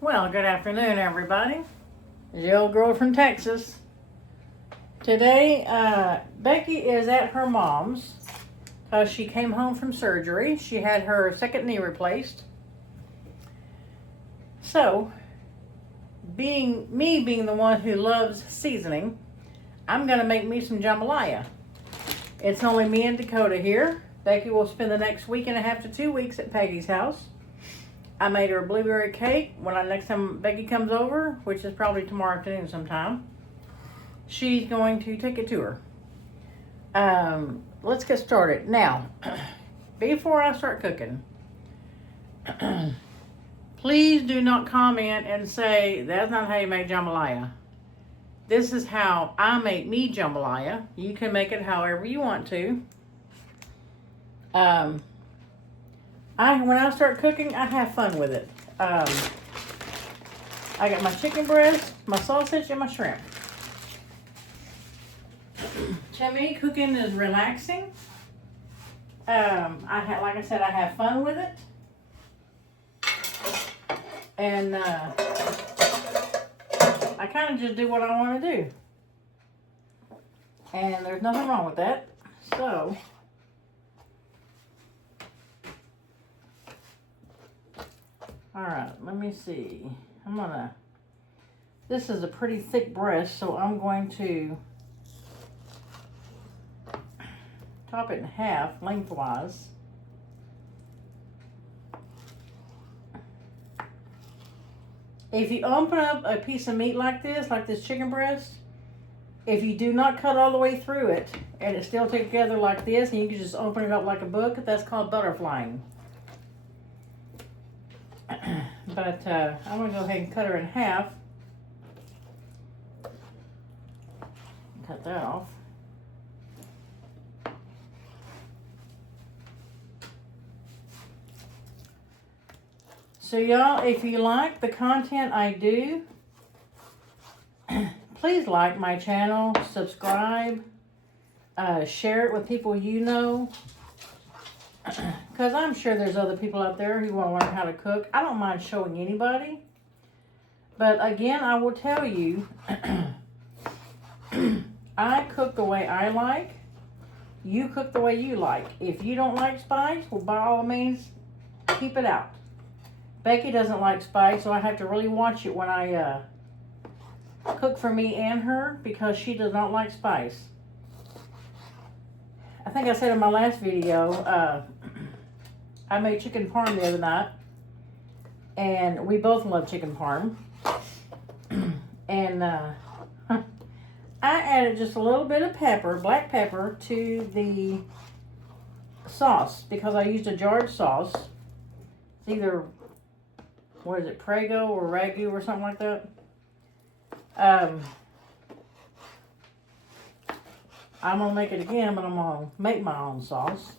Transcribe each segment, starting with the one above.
Well, good afternoon, everybody. It's the old girl from Texas. Today, Becky is at her mom's because she came home from surgery. She had her second knee replaced. So, being the one who loves seasoning, I'm going to make me some jambalaya. It's only me and Dakota here. Becky will spend the next week and a half to 2 weeks at Peggy's house. I made her a blueberry cake. Next time Becky comes over, which is probably tomorrow afternoon sometime, she's going to take it to her. Let's get started. Now, before I start cooking, please do not comment and say, that's not how you make jambalaya. This is how I make me jambalaya. You can make it however you want to. When I start cooking, I have fun with it. I got my chicken breast, my sausage, and my shrimp. To me, cooking is relaxing. Like I said, I have fun with it. And I kind of just do what I want to do. And there's nothing wrong with that. So, alright, let me see. This is a pretty thick breast, so I'm going to chop it in half lengthwise. If you open up a piece of meat like this chicken breast, if you do not cut all the way through it and it's still together like this and you can just open it up like a book, that's called butterflying. But I'm going to go ahead and cut her in half. Cut that off. So y'all, if you like the content I do, please like my channel, subscribe, share it with people you know. Because I'm sure there's other people out there who want to learn how to cook. I don't mind showing anybody. But again, I will tell you, I cook the way I like. You cook the way you like. If you don't like spice, well, by all means, keep it out. Becky doesn't like spice, so I have to really watch it when I cook for me and her because she does not like spice. I think I said in my last video, I made chicken parm the other night, and we both love chicken parm. And I added just a little bit of pepper, black pepper, to the sauce because I used a jarred sauce. It's either, what is it, Prego or Ragu or something like that. I'm going to make it again, but I'm going to make my own sauce.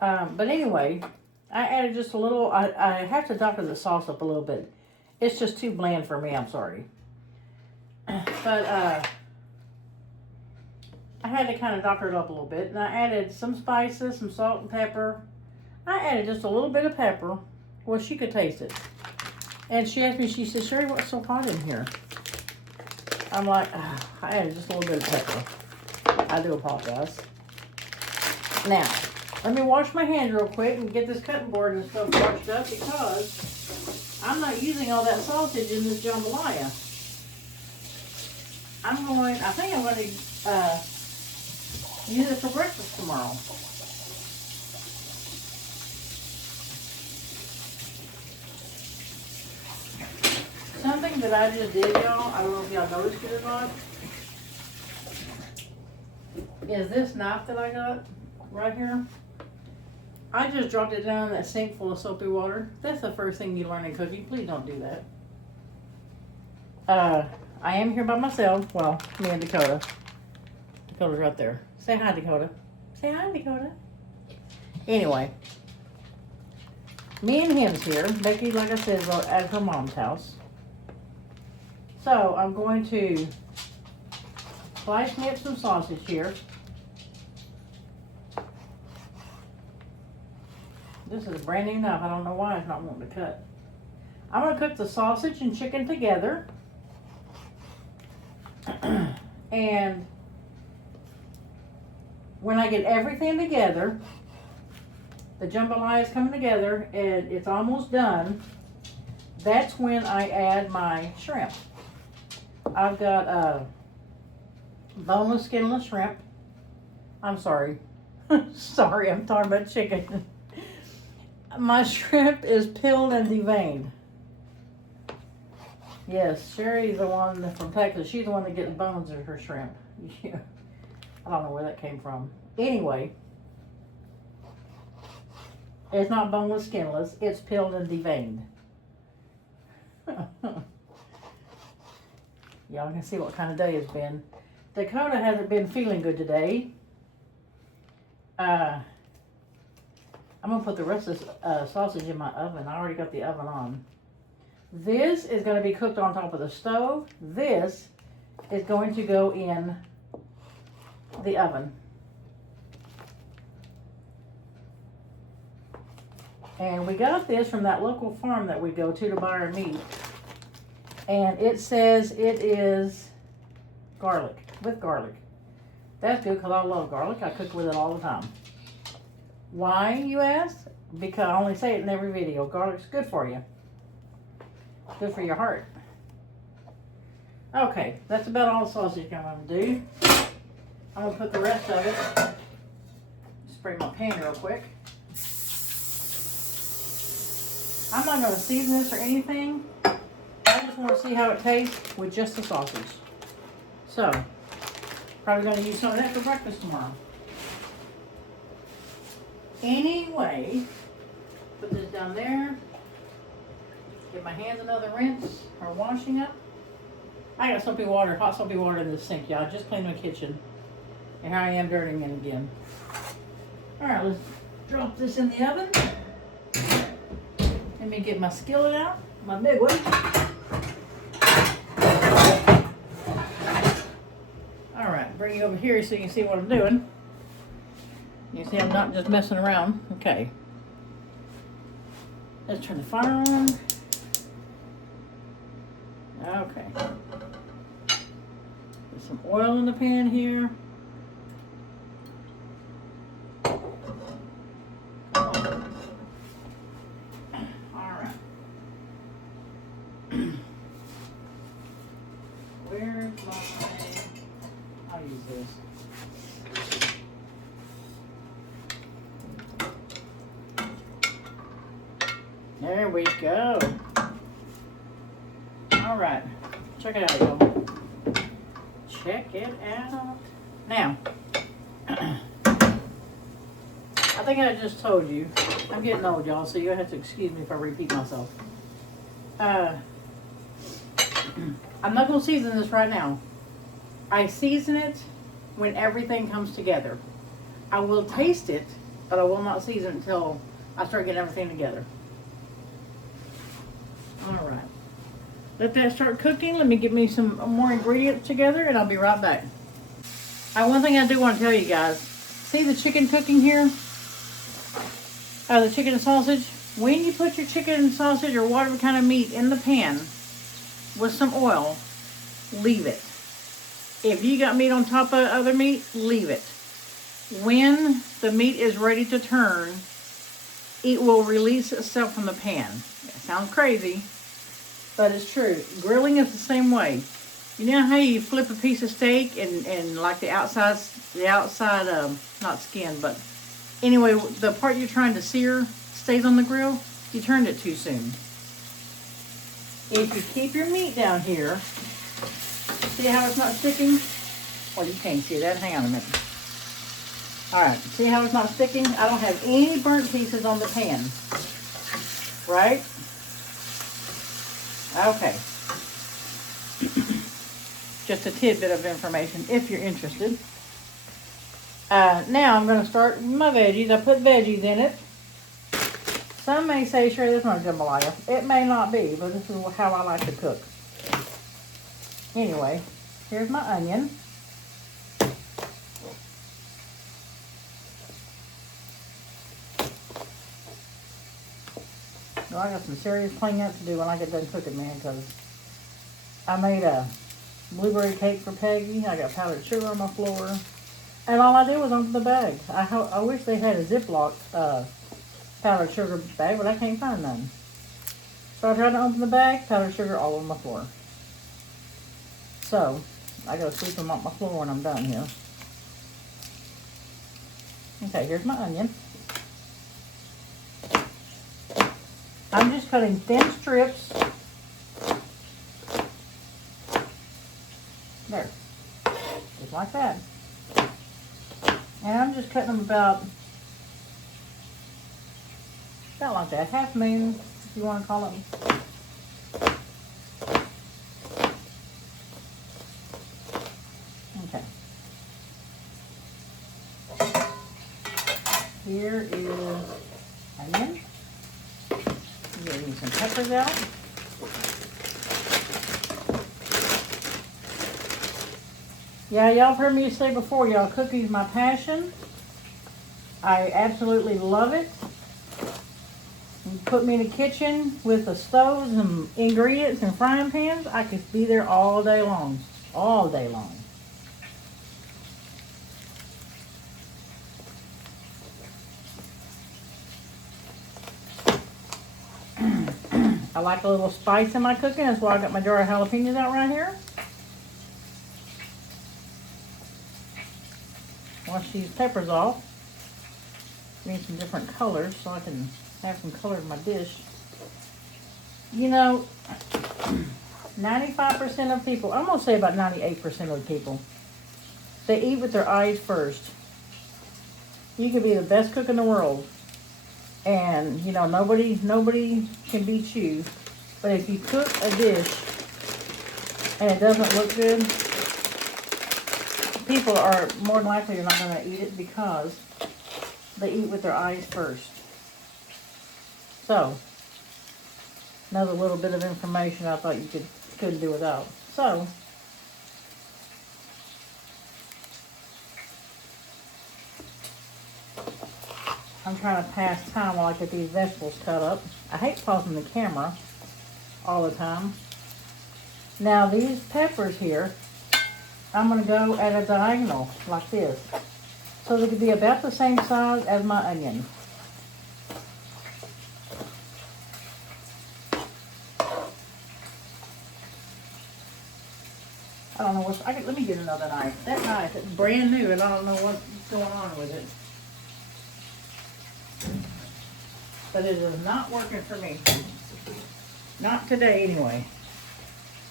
But anyway, I added just a little. I have to doctor the sauce up a little bit. It's just too bland for me, I'm sorry. But I had to kind of doctor it up a little bit. And I added some spices, some salt and pepper. I added just a little bit of pepper. Well, she could taste it. And she asked me, she said, Sherry, what's so hot in here? I'm like, I added just a little bit of pepper. I do apologize. Now, let me wash my hands real quick and get this cutting board and stuff washed up because I'm not using all that sausage in this jambalaya. I think I'm going to use it for breakfast tomorrow. Something that I just did, y'all, I don't know if y'all noticed it or not, is this knife that I got right here. I just dropped it down in that sink full of soapy water. That's the first thing you learn in cooking. Please don't do that. I am here by myself. Well, me and Dakota. Dakota's right there. Say hi, Dakota. Say hi, Dakota. Anyway, me and him's here. Becky, like I said, is at her mom's house. So I'm going to slice me up some sausage here. This is a brand new knife. I don't know why it's not wanting to cut. I'm going to cook the sausage and chicken together. And when I get everything together, the jambalaya is coming together and it's almost done, that's when I add my shrimp. I've got boneless, skinless shrimp. I'm sorry. Sorry, I'm talking about chicken. My shrimp is peeled and deveined. Yes, Sherry's the one from Texas. She's the one that gets bones of her shrimp. Yeah. I don't know where that came from. Anyway, it's not boneless, skinless. It's peeled and deveined. Y'all can see what kind of day it's been. Dakota hasn't been feeling good today. I'm going to put the rest of this sausage in my oven. I already got the oven on. This is going to be cooked on top of the stove. This is going to go in the oven. And we got this from that local farm that we go to buy our meat. And it says it is garlic, with garlic. That's good because I love garlic. I cook with it all the time. Why, you ask? Because I only say it in every video. Garlic's good for you. Good for your heart. Okay, that's about all the sausage I'm going to do. I'm going to put the rest of it, spray my pan real quick. I'm not going to season this or anything. I just want to see how it tastes with just the sausage. So, probably going to use some of that for breakfast tomorrow. Anyway, put this down there. Give my hands another rinse or washing up. I got soapy water, hot soapy water in the sink, y'all. Just cleaned my kitchen. And here I am dirtying it again. Alright, let's drop this in the oven. Let me get my skillet out, my big one. Alright, bring it over here so you can see what I'm doing. You see I'm not just messing around. Okay. Let's turn the fire on. Okay. Put some oil in the pan here. Alright. Where's my... I'll use this. There we go. All right, check it out, y'all. Check it out. Now, I think I just told you, I'm getting old, y'all, so you'll have to excuse me if I repeat myself. I'm not going to season this right now. I season it when everything comes together. I will taste it, but I will not season it until I start getting everything together. All right. Let that start cooking. Let me get me some more ingredients together and I'll be right back. One thing I do want to tell you guys. See the chicken cooking here? The chicken and sausage. When you put your chicken and sausage or whatever kind of meat in the pan with some oil, leave it. If you got meat on top of other meat, leave it. When the meat is ready to turn, it will release itself from the pan. It sounds crazy, but it's true. Grilling is the same way. You know how you flip a piece of steak and like the outside, not skin, but anyway, the part you're trying to sear stays on the grill? You turned it too soon. If you keep your meat down here, see how it's not sticking? Well, you can't see that. Hang on a minute. Alright, see how it's not sticking? I don't have any burnt pieces on the pan. Right? Okay. Just a tidbit of information if you're interested. Now I'm going to start my veggies. I put veggies in it. Some may say, sure, this is not jambalaya. It may not be, but this is how I like to cook. Anyway, here's my onion. Well, I got some serious cleaning up to do when I get done cooking, man, because I made a blueberry cake for Peggy. I got powdered sugar on my floor. And all I did was open the bag. I wish they had a Ziploc powdered sugar bag, but I can't find none. So I tried to open the bag, powdered sugar all over my floor. So, I gotta sweep them off my floor when I'm done here. Okay, here's my onion. I'm just cutting thin strips. There. Just like that. And I'm just cutting them about like that. Half moon, if you want to call it. Okay. Here is onion. Getting some peppers out. Yeah, y'all heard me say before, y'all, cooking's my passion. I absolutely love it. You put me in the kitchen with the stoves and ingredients and frying pans, I could be there all day long. All day long. I like a little spice in my cooking. That's why I got my jar of jalapenos out right here. Wash these peppers off. Need some different colors so I can have some color in my dish. You know, 95% of people, I'm going to say about 98% of the people, they eat with their eyes first. You could be the best cook in the world. And, you know, nobody can beat you. But if you cook a dish and it doesn't look good, people are more than likely not going to eat it because they eat with their eyes first. So, another little bit of information I thought you couldn't do without. So, I'm trying to pass time while I get these vegetables cut up. I hate pausing the camera all the time. Now these peppers here, I'm going to go at a diagonal like this. So they could be about the same size as my onion. I don't know what's, let me get another knife. That knife is brand new and I don't know what's going on with it. But it is not working for me. Not today, anyway.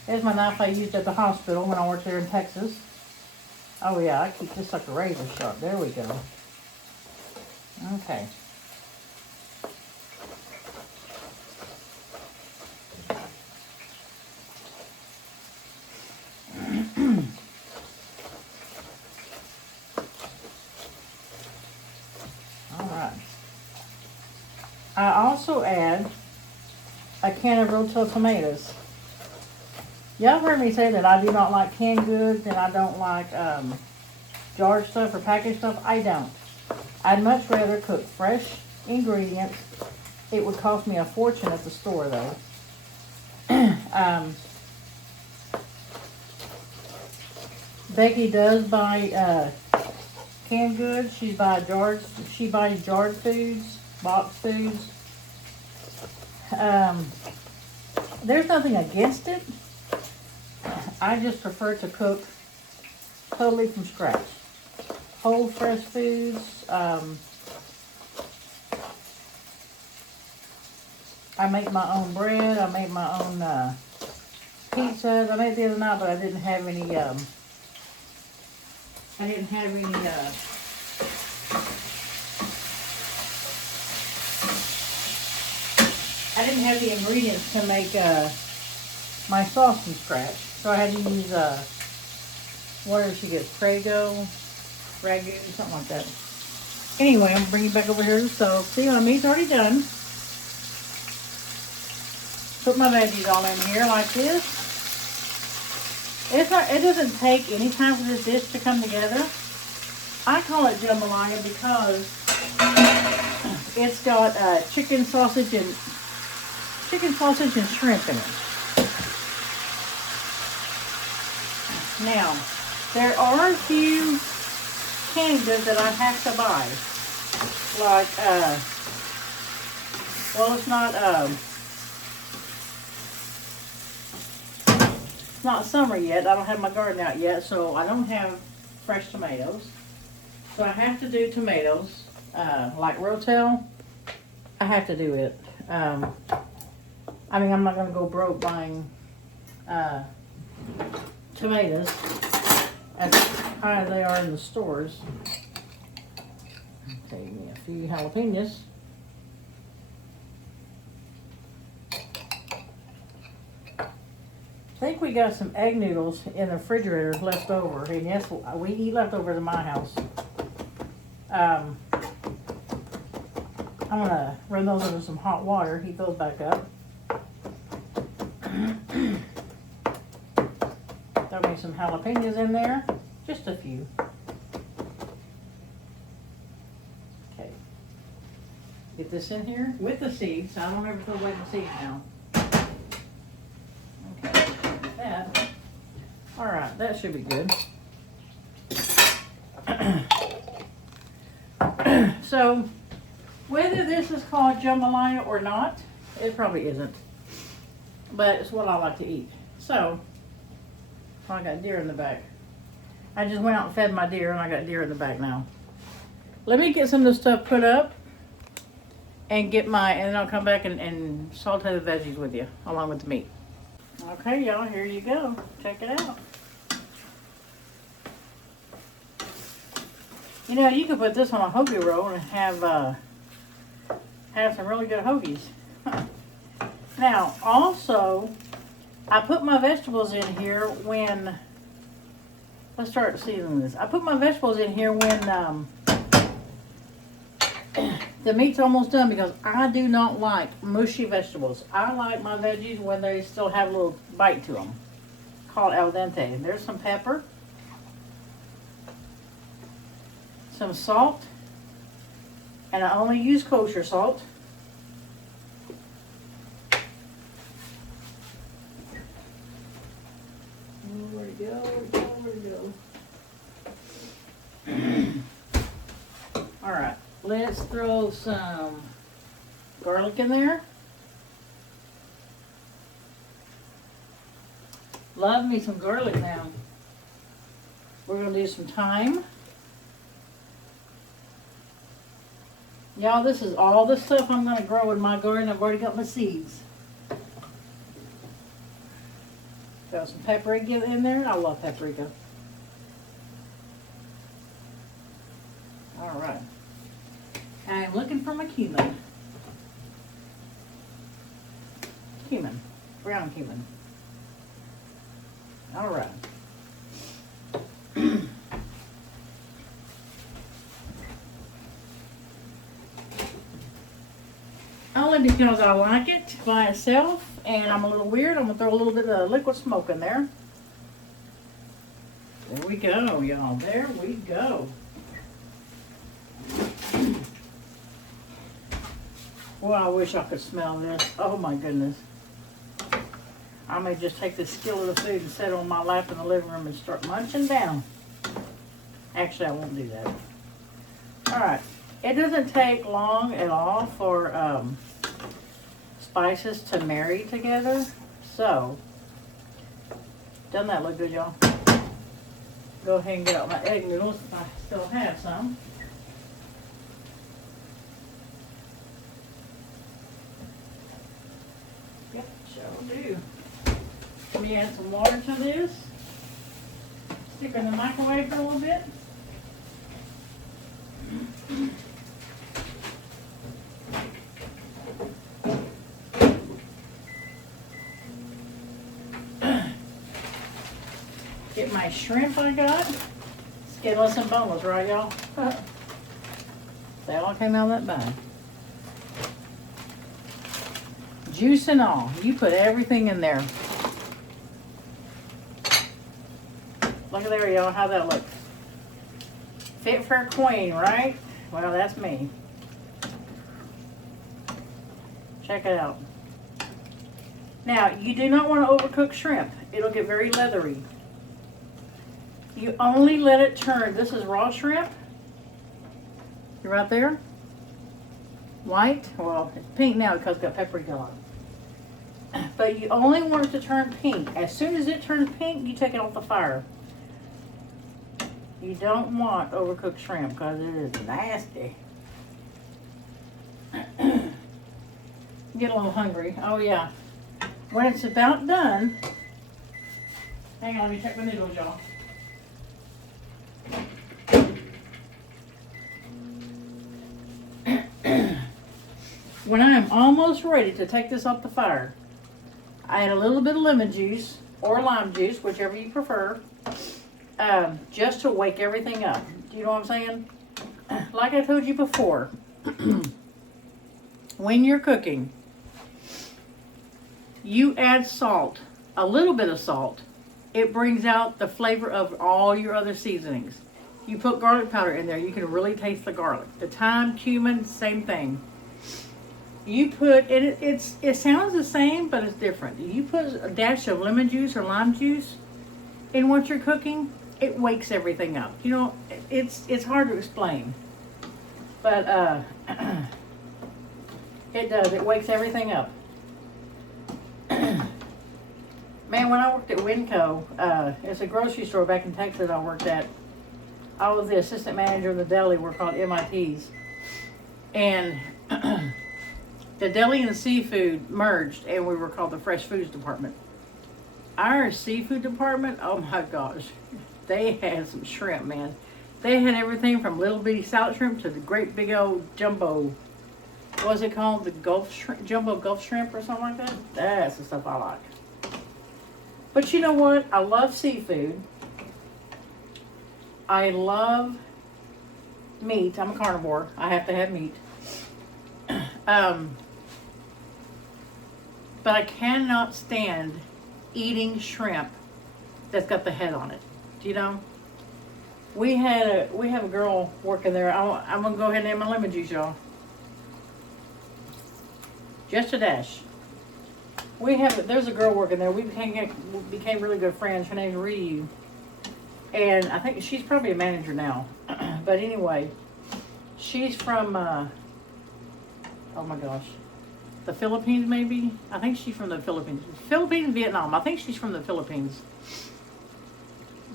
There's my knife I used at the hospital when I worked there in Texas. Oh yeah, I keep this like a razor sharp. There we go. Okay. All right. I also add a can of rotel tomatoes. Y'all heard me say that I do not like canned goods and I don't like jarred stuff or packaged stuff. I don't. I'd much rather cook fresh ingredients. It would cost me a fortune at the store though. Becky does buy canned goods. She buys jarred foods, boxed foods. There's nothing against it. I just prefer to cook totally from scratch. Whole fresh foods. I make my own bread. I make my own pizzas. I made it the other night, but I didn't have any. I didn't have the ingredients to make my sauce from scratch. So I had to use, what did she get? Prego, ragu, something like that. Anyway, I'm going to bring it back over here to the stove. See, my meat's already done. Put my veggies all in here like this. It doesn't take any time for this dish to come together. I call it jambalaya because it's got chicken, sausage, and chicken sausage and shrimp in it. Now, there are a few canned goods that I have to buy. Like, well, it's not summer yet. I don't have my garden out yet, so I don't have fresh tomatoes. So I have to do tomatoes, like Rotel. I have to do it. I mean, I'm not going to go broke buying tomatoes as high as they are in the stores. Take me a few jalapenos. I think we got some egg noodles in the refrigerator left over. And yes, we eat leftovers in my house. I'm going to run those into some hot water, heat those back up. Throw me some jalapenos in there, just a few. Okay. Get this in here with the seeds. I don't ever throw away the seeds now. Okay, like that. All right, that should be good. So, whether this is called jambalaya or not, it probably isn't. But it's what I like to eat. So, I got deer in the back. I just went out and fed my deer and I got deer in the back now. Let me get some of this stuff put up and and then I'll come back and saute the veggies with you along with the meat. Okay, y'all, here you go. Check it out. You know, you could put this on a hoagie roll and have some really good hoagies. Now, also, I put my vegetables in here when, let's start seasoning this. I put my vegetables in here when the meat's almost done because I do not like mushy vegetables. I like my veggies when they still have a little bite to them. Called al dente. There's some pepper. Some salt. And I only use kosher salt. Where'd it go? Where'd it go? Alright, let's throw some garlic in there. Love me some garlic now. We're going to do some thyme. Y'all, this is all the stuff I'm going to grow in my garden. I've already got my seeds. Got some paprika in there. I love paprika. Alright. I'm looking for my cumin. Cumin. Brown cumin. Alright. Only because I like it by itself, and I'm a little weird. I'm going to throw a little bit of liquid smoke in there. There we go, y'all. There we go. Well, I wish I could smell this. Oh my goodness. I may just take this skillet of food and set it on my lap in the living room and start munching down. Actually, I won't do that. Alright. It doesn't take long at all for spices to marry together. So, doesn't that look good, y'all? Go ahead and get out my egg noodles if I still have some. Yep, sure do. Let me add some water to this. Stick it in the microwave for a little bit. Get my shrimp I got. Skinless and boneless, right, y'all? They all came out of that bag. Juice and all. You put everything in there. Look at there, y'all, how that looks. Fit for a queen, right? Well, that's me. Check it out. Now, you do not want to overcook shrimp. It'll get very leathery. You only let it turn. This is raw shrimp. You right there? White. Well, it's pink now because it's got paprika on it. But you only want it to turn pink. As soon as it turns pink, you take it off the fire. You don't want overcooked shrimp because it is nasty. Get a little hungry. Oh yeah. When it's about done, hang on, let me check my noodles, y'all. When I am almost ready to take this off the fire, I add a little bit of lemon juice or lime juice, whichever you prefer, just to wake everything up. Do you know what I'm saying? Like I told you before, when you're cooking, you add salt, a little bit of salt. It brings out the flavor of all your other seasonings. You put garlic powder in there, you can really taste the garlic. The thyme, cumin, same thing. You put, it sounds the same, but it's different. You put a dash of lemon juice or lime juice in what you're cooking, it wakes everything up. You know, it's hard to explain. But it does, it wakes everything up. Man, when I worked at Winco, it's a grocery store back in Texas I worked at. I was the assistant manager of the deli. We're called MITs. And the deli and the seafood merged, and we were called the fresh foods department. Our seafood department, oh my gosh, they had some shrimp, man. They had everything from little bitty salad shrimp to the great big old jumbo, what was it called? The Gulf shrimp, jumbo Gulf shrimp or something like that. That's the stuff I like. But you know what? I love seafood. I love meat. I'm a carnivore. I have to have meat. But I cannot stand eating shrimp that's got the head on it. Do you know? We have a girl working there. I'm gonna go ahead and add my lemon juice, y'all. Just a dash. There's a girl working there. We became really good friends. Her name's Ree. And I think she's probably a manager now. But anyway, she's from, oh my gosh, the Philippines maybe? I think she's from the Philippines. Philippines, Vietnam. I think she's from the Philippines.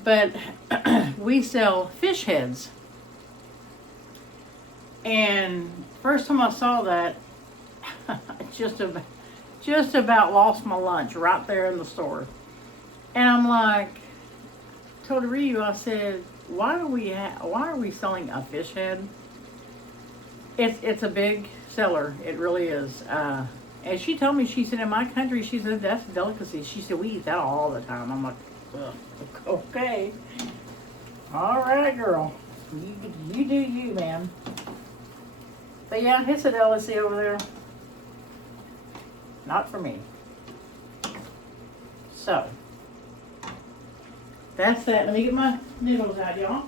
But we sell fish heads. And first time I saw that, just about lost my lunch right there in the store. And I'm like, told Ryu, I said, why are we selling a fish head? It's a big seller. It really is. And she told me, she said, in my country, she said, that's a delicacy. She said, we eat that all the time. I'm like, ugh, okay. All right, girl. You do you, man. But yeah, it's a delicacy over there. Not for me. So, that's that. Let me get my noodles out, y'all.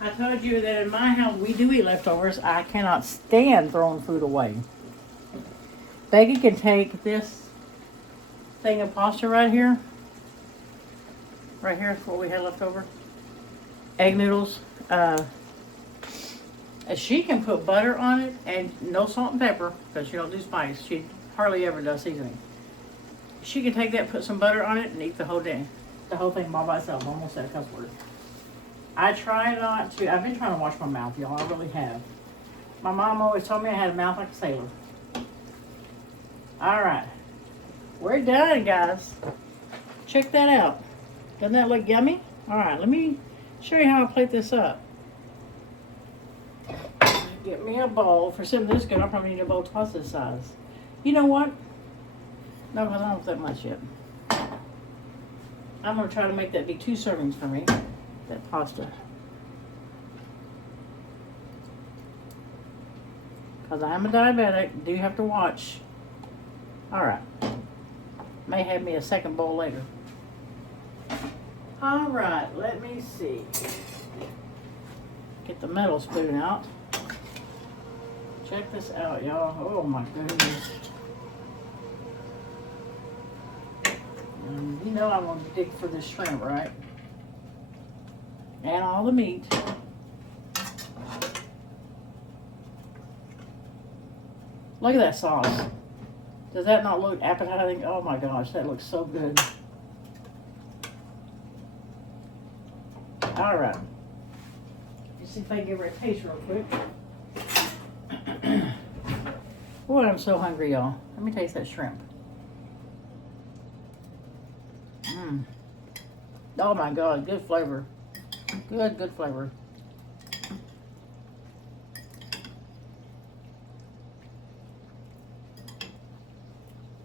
I told you that in my house we do eat leftovers. I cannot stand throwing food away. Becky can take this thing of pasta right here. Right here is what we had left over. Egg noodles. She can put butter on it and no salt and pepper because she don't do spice. She hardly ever does seasoning. She can take that, put some butter on it, and eat the whole thing all by itself. I almost said a cuss word. I try not to. I've been trying to wash my mouth, y'all. I really have. My mom always told me I had a mouth like a sailor. All right, we're done, guys. Check that out. Doesn't that look yummy? All right, let me show you how I plate this up. Get me a bowl. For something this good, I'll probably need a bowl twice this size. You know what? No, because I don't have that much yet. I'm going to try to make that be 2 servings for me. That pasta. Because I am a diabetic. Do have to watch. Alright. May have me a second bowl later. Alright, let me see. Get the metal spoon out. Check this out, y'all. Oh my goodness. You know I'm gonna dig for this shrimp, right? And all the meat. Look at that sauce. Does that not look appetizing? Oh my gosh, that looks so good. All right. Let's see if I can give her a taste real quick. Boy, I'm so hungry, y'all. Let me taste that shrimp. Mmm. Oh my God, good flavor. Good flavor.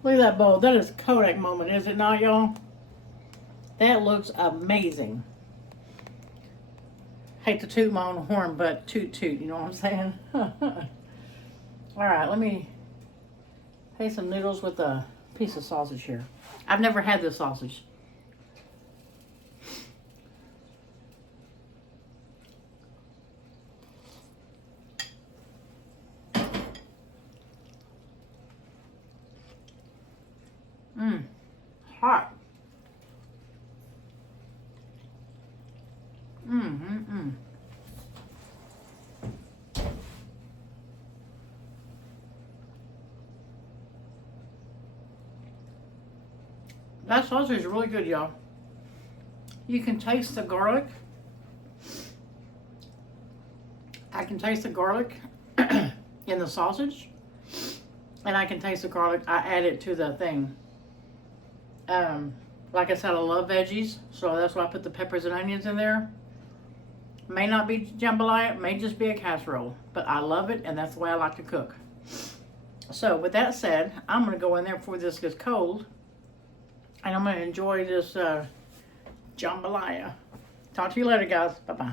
Look at that bowl. That is a Kodak moment, is it not, y'all? That looks amazing. Hate to toot my own horn, but toot toot, you know what I'm saying? All right, let me taste some noodles with a piece of sausage here. I've never had this sausage. Mmm, hot. That sausage is really good, y'all. You can taste the garlic. I can taste the garlic in the sausage. And I can taste the garlic. I add it to the thing. Like I said, I love veggies. So that's why I put the peppers and onions in there. May not be jambalaya. May just be a casserole. But I love it, and that's the way I like to cook. So with that said, I'm going to go in there before this gets cold. And I'm going to enjoy this jambalaya. Talk to you later, guys. Bye-bye.